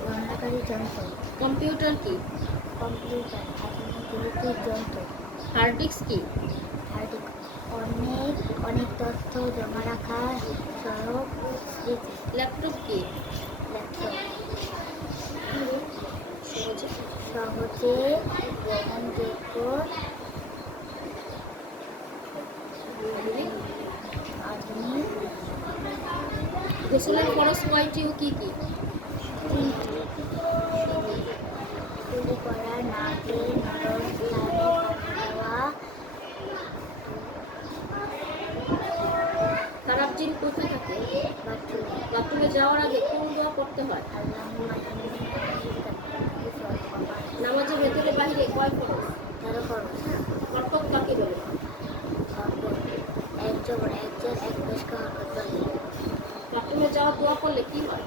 গণনাকারী যন্ত্র। কম্পিউটার কি? কম্পিউটার আধুনিক বৈদ্যুতিক যন্ত্র। হার্ড ডিস্ক কি? হার্ড ডিস্ক অনেক অনেক তথ্য জমা রাখা সহায়ক স্মৃতি। ল্যাপটপ কি? ল্যাপটপ সহজে সহজে গ্রহণযোগ্য আধুনিক গোসলের খরচ কয়টি ও কি কি? গুলি করা, নাকে নরম স্থানে পানি দেওয়া। খারাপ জিন কোথায় থাকে? বাথরুমে। বাথরুমে যাওয়ার আগে কোন দোয়া করতে হয়? আল্লাহুম্মা ইন্নী আ'উযুবিকা মিনাল খুবুসি ওয়াল খাবাa'ith। নামাজের ভেতরে বাহিরে কয় ফরজ? 13 ফরজ। হরকত কাকে বলে? একজন এক পরিষ্কার হরকত বলে। বাথরুমে যাওয়ার দোয়া করলে কি হয়?